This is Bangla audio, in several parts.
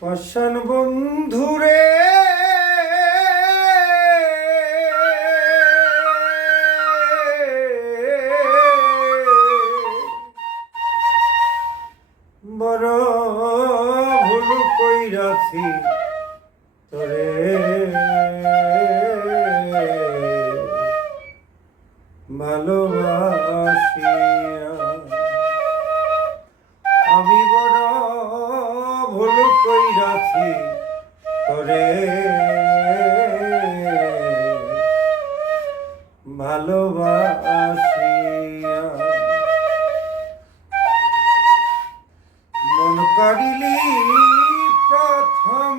পশন বন্ধুরে। বড় ভুল কইরাছি ভালোবাস ভালোবাসিয়া মন করিলি প্রথম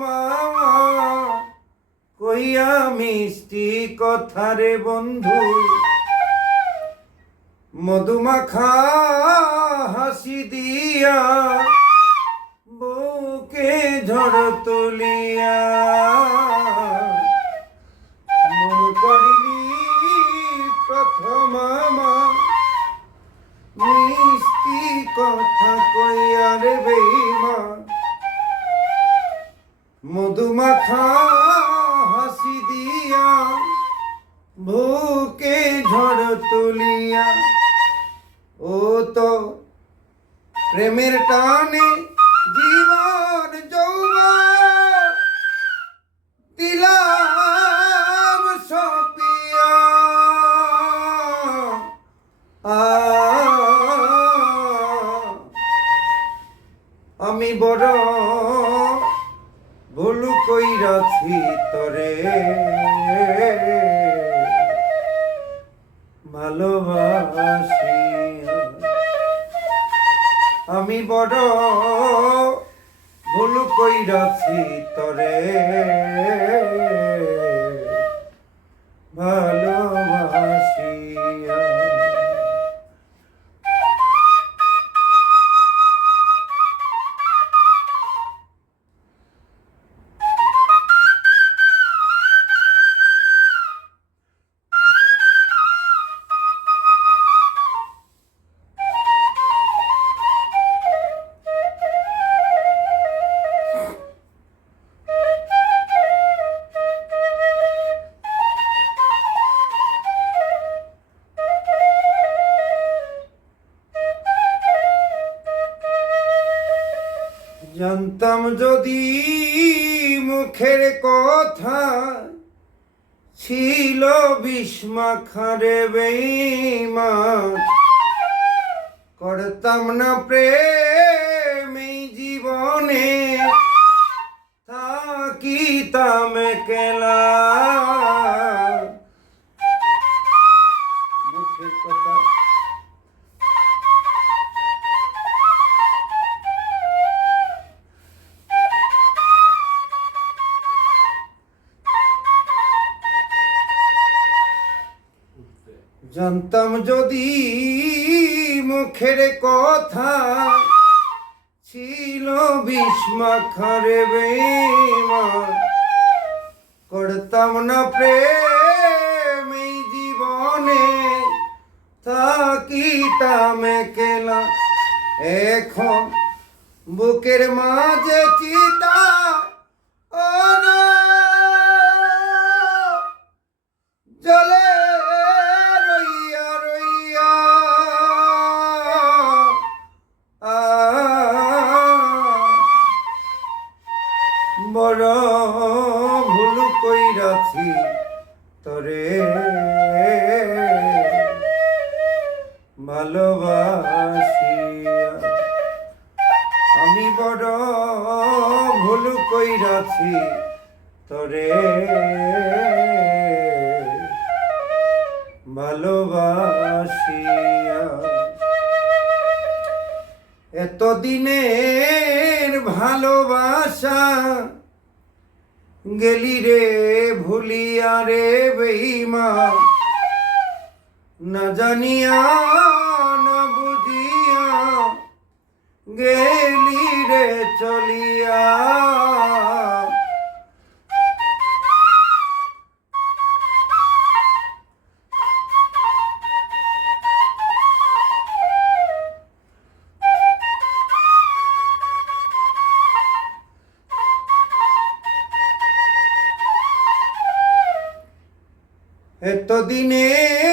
কইয়া মিষ্টি কথারে বন্ধু। মধুমাখা হাসি দিয়া বুকে ঝড় তুলিয়া মধুমাখা হাসি দিয়া বুকে ঝড় তুলিয়া, ও তো প্রেমের টানে জীবন যৌবন দিলাম সপিয়া। আমি বড় কইরাছি তরে। ভালোবাসি। আমি বড় ভুল কইরাছি তরে। জানতাম যদি মুখের কথা ছিল বিস্মাখারে বেইমা করতাম না প্রেম জীবনে, থাকিতাম কেলা মুখের কথা জানতাম যদি মুখের কথা ছিল বিস্মাখারে বেমা করতাম না প্রেম জীবনে, থাকিতাম কেলা এখন বুকের মাঝে চিতা ভালোবাসিয়া আমি বড় ভুল কইরাছি তরে। ভালোবাসিয়া এতদিনের ভালোবাসা গেলি রে ভুলিয়া রে বেইমা না জানিয়া না বুঝিয়া গেলি রে চলিয়া। এতদিনের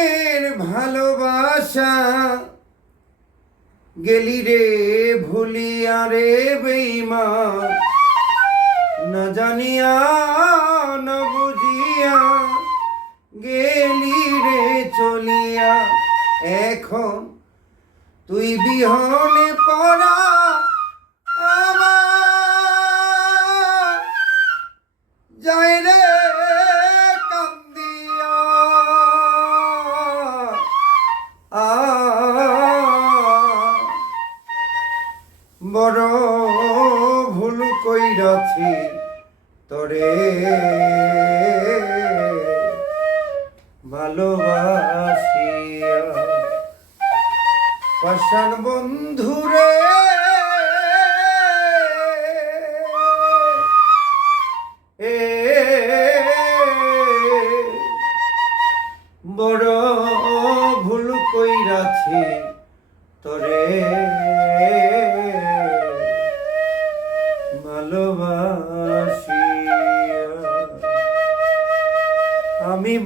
ভালোবাসা গেলি রে ভুলিয়া রে বেইমা না জানিয়া, না বুঝিয়া গেলি রে চলিয়া। এখন তুই বিহনে পড়া যায় রে ভালোবাসিয়া। পশন বন্ধুরে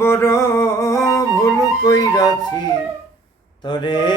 বড় ভুল কইরাছি তরে